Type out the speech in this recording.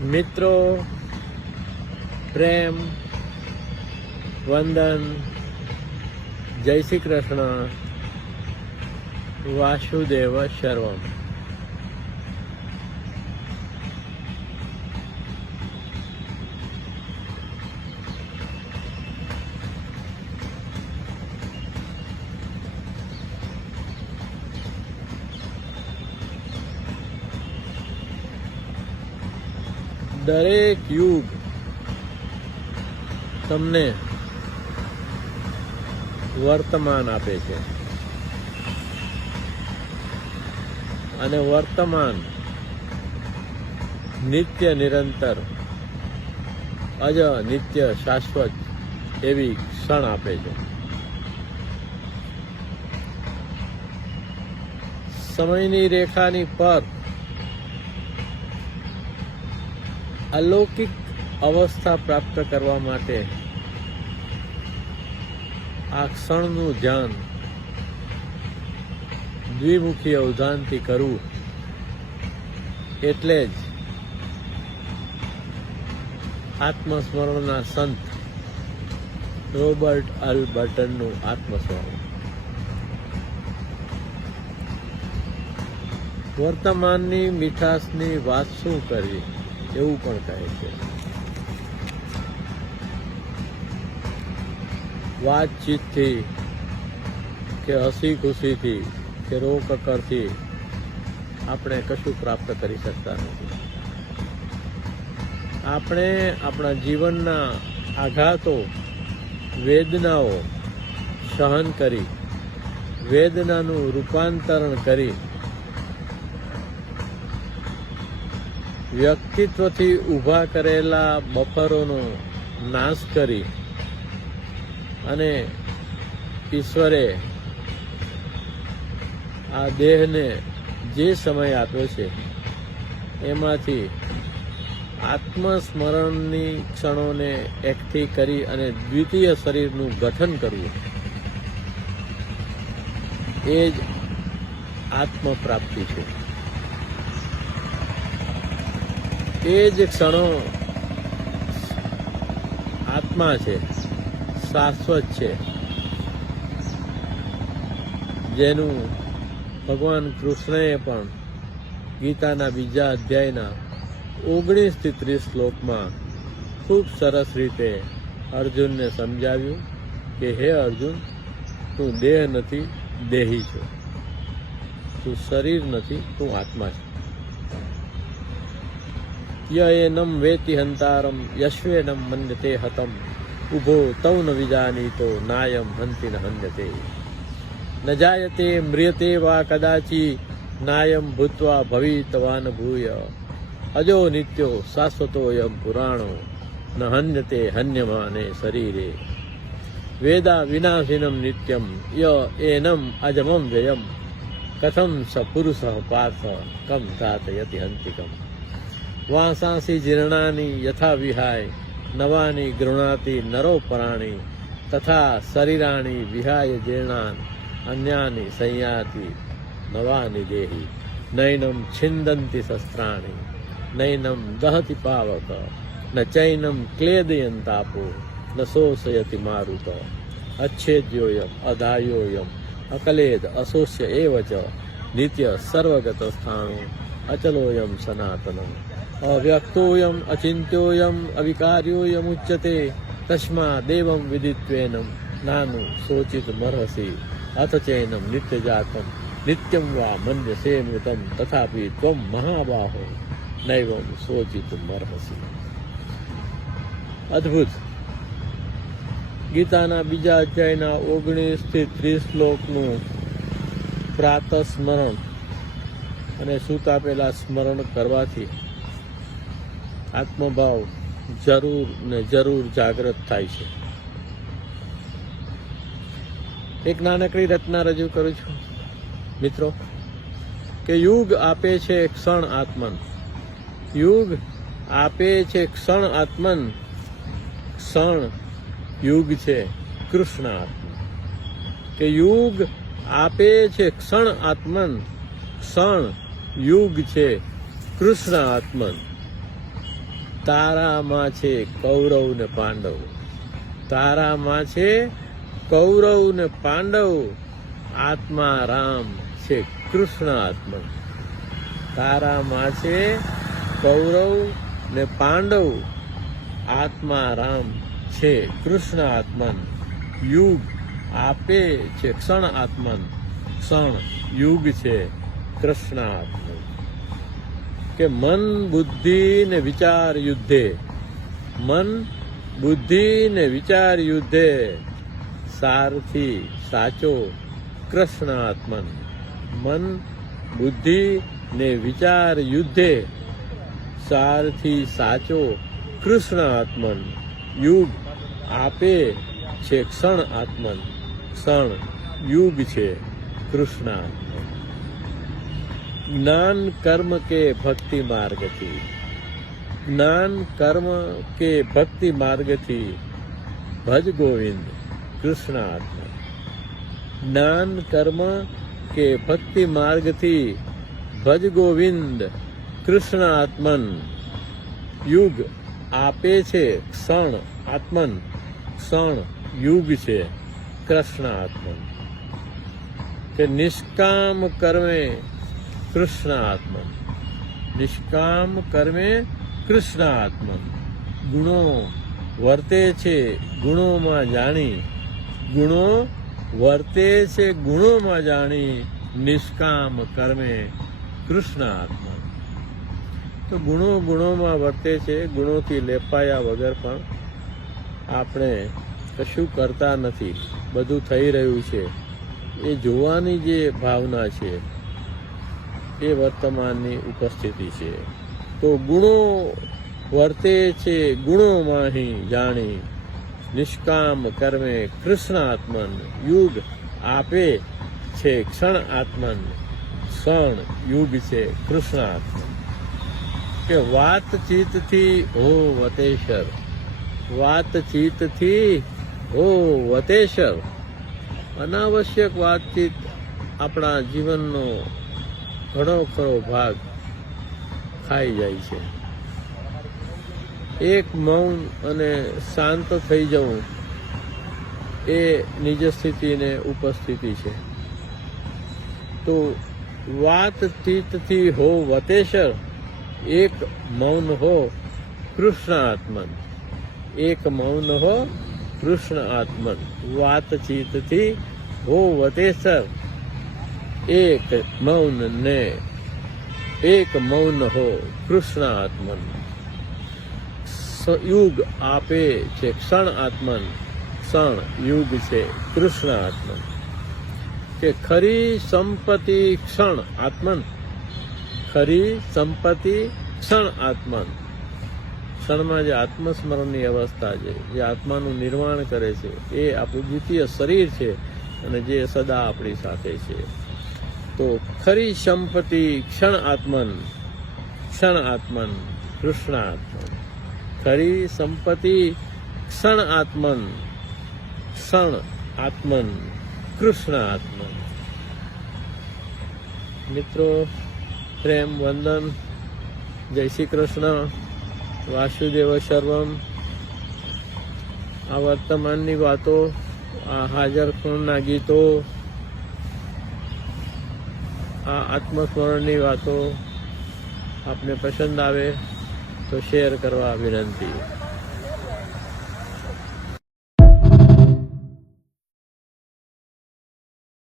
મિત્રો, પ્રેમ, વંદન, જય શ્રી કૃષ્ણ, વાસુદેવ સર્વમ. દરેક યુગ તમને વર્તમાન આપે છે અને વર્તમાન નિત્ય નિરંતર અજ નિત્ય શાશ્વત એવી ક્ષણ આપે છે. સમયની રેખાની પર અલૌકિક અવસ્થા પ્રાપ્ત કરવા માટે આ ક્ષણનું ધ્યાન દ્વિમુખી અવધાનથી કરવું એટલે જ આત્મસ્મરણના સંત રોબર્ટ અલ બર્ટનનું આત્મસ્મરણ. વર્તમાનની મીઠાશની વાત શું કરવી એવું પણ કહે છે. વાતચીતથી કે હસી ખુશીથી કે રોકકરથી આપણે કશું પ્રાપ્ત કરી શકતા નથી. આપણે આપણા જીવનના આઘાતો, વેદનાઓ સહન કરી વેદનાનું રૂપાંતરણ કરી વ્યક્તિત્વથી ઊભા કરેલા બફરોનો નાશ કરી અને ઈશ્વરે આ દેહને જે સમય આપ્યો છે એમાંથી આત્મસ્મરણની ક્ષણોને એકઠી કરી અને દ્વિતીય શરીરનું ગઠન કરવું એ જ આત્મપ્રાપ્તિ છે. એ જ ક્ષણો આત્મા છે, શાશ્વત છે, જેનું ભગવાન કૃષ્ણએ પણ ગીતાના બીજા અધ્યાયના 19 થી 30 શ્લોકમાં ખૂબ સરસ રીતે અર્જુનને સમજાવ્યું કે હે અર્જુન, તું દેહ નથી, દેહી છો. તું શરીર નથી, તું આત્મા છે. ય એનમ વેતિ હંતારમ યશ્વેનમ મન્યતે હતમ ઉભો તૌ ન વિજાનીતો નાયમ હંતિ ન હન્યતે ન જાયતે મ્રિયતે વા કદાચી નાયમ ભૂત્વા ભવિતવાન ભૂય અજો નિત્યો શાશ્વતોયમ પુરાણો ન હન્યતે હન્યમાને શરીરે વેદા વિનાશિનમ નિત્યમ ય એનમ અજમમ વ્યયમ કથમ સ પુરુષ પાર્થ કમ ધાતયતિ હંતિકમ વાંસાંસી જીર્ણાની યથા વિહાય નવાની ગૃણાતિ નરો પરાણી તથા શરીરાણી વિહાય જીર્ણાન અન્યાની સંયાતિ નવાની દેહી નૈનમ છિંદંતિ શસ્ત્રાણી નૈનમ દહતિ પાવક ન ચૈનમ ક્લેદયંતાપો ન શોષયતિ મારુત અચ્છેદ્યોયમ અધાયોયમ અકલેદ અશોષ્ય એવ ચ નિત્ય સર્વગત સ્થાણો અચલોયમ સનાતનમ અવ્યક્તોયમ અચિંત્યોયમ અવિકાર્યોયમ ઉચ્યતે તસ્મા દેવમ વિદિત્વેનમ નાનું શોચિત મર્હસી અથ ચૈનમ નિત્યજાતમ નિત્યમ વા મન્યસે મૃતમ તથાપિ ત્વમ મહાબાહો નૈવમ શોચિત મર્હસી. અદ્ભુત. ગીતાના બીજા અધ્યાયના 19 થી 30 શ્લોકનું પ્રાતઃ સ્મરણ અને સૂતા પહેલા સ્મરણ કરવાથી આત્મભાવ જરૂર ને જરૂર જાગૃત થાય છે. એક નાનકડી રચના રજૂ કરું છું મિત્રો કે યુગ આપે છે ક્ષણ આત્મન, યુગ આપે છે ક્ષણ આત્મન, ક્ષણ યુગ છે કૃષ્ણ આત્મન. કે યુગ આપે છે ક્ષણ આત્મન, ક્ષણ યુગ છે કૃષ્ણ આત્મન. તારામાં છે કૌરવ ને પાંડવ, તારામાં છે કૌરવ ને પાંડવ, આત્મા રામ છે કૃષ્ણ આત્મન. તારામાં છે કૌરવ ને પાંડવ, આત્મા રામ છે કૃષ્ણ આત્મન. યુગ આપે છે ક્ષણ આત્મન, ક્ષણ યુગ છે કૃષ્ણ આત્મન. કે મન બુદ્ધિ ને વિચાર યુદ્ધે, મન બુદ્ધિ ને વિચાર યુદ્ધે, સારથી સાચો કૃષ્ણ આત્મન. મન બુદ્ધિ ને વિચાર યુદ્ધે, સારથી સાચો કૃષ્ણ આત્મન. યુગ આપે છે ક્ષણ આત્મન, ક્ષણ યુગ છે કૃષ્ણ આત્મન. જ્ઞાન કર્મ કે ભક્તિ માર્ગથી, જ્ઞાન કર્મ કે ભક્તિ માર્ગથી, ભજ ગોવિંદ કૃષ્ણ આત્મન. જ્ઞાન કર્મ કે ભક્તિ માર્ગથી, ભજ ગોવિંદ કૃષ્ણ આત્મન. યુગ આપે છે ક્ષણ આત્મન, ક્ષણ યુગ છે કૃષ્ણ આત્મન. કે નિષ્કામ કર્મે કૃષ્ણ આત્મન, નિષ્કામ કર્મે કૃષ્ણ આત્મન. ગુણો વર્તે છે ગુણોમાં જાણી, ગુણો વર્તે છે ગુણોમાં જાણી, નિષ્કામ કર્મે કૃષ્ણ આત્મન. તો ગુણો ગુણોમાં વર્તે છે, ગુણોથી લેપાયા વગર પણ આપણે કશું કરતા નથી, બધું થઈ રહ્યું છે એ જોવાની જે ભાવના છે એ વર્તમાનની ઉપસ્થિતિ છે. તો ગુણો વર્તે છે ગુણોમાં જાણી, નિષ્કામ કર્મે કૃષ્ણ આત્મન. યુગ આપે છે ક્ષણ આત્મન, ક્ષણ યુગ છે કૃષ્ણ આત્મન. કે વાતચીતથી હો વતેશ્વર, વાતચીતથી હો વતેશ્વર. અનાવશ્યક વાતચીત આપણા જીવનનો ઘણો ખરો ભાગ ખાઈ જાય છે. એક મૌન અને શાંત થઈ જવું એ નિજ સ્થિતિને ઉપસ્થિતિ છે. તો વાતચીતથી હો વતેશ્વર, એક મૌન હો કૃષ્ણ આત્મન, એક મૌન હો કૃષ્ણ આત્મન. વાતચીતથી હો વતેશ્વર, એક મૌન ને એક મૌન હો કૃષ્ણ આત્મન. યુગ આપે છે ક્ષણ આત્મન, ક્ષણ યુગ છે કૃષ્ણ આત્મન. કે ખરી સંપત્તિ ક્ષણ આત્મન, ખરી સંપત્તિ ક્ષણ આત્મન. ક્ષણમાં જે આત્મસ્મરણની અવસ્થા છે, જે આત્માનું નિર્માણ કરે છે, એ આપણું દ્વિતીય શરીર છે અને જે સદા આપણી સાથે છે. તો ખરી સંપત્તિ ક્ષણ આત્મન, ક્ષણ આત્મન કૃષ્ણ આત્મન. ખરી સંપત્તિ ક્ષણ આત્મન, ક્ષણ આત્મન કૃષ્ણ આત્મન. મિત્રો, પ્રેમ વંદન, જય શ્રી કૃષ્ણ, વાસુદેવ સર્વમ. આ વર્તમાનની વાતો, આ હાજર ખૂણના ગીતો, આ આત્મસ્મરણની વાતો આપને પસંદ આવે તો શેર કરવા વિનંતી.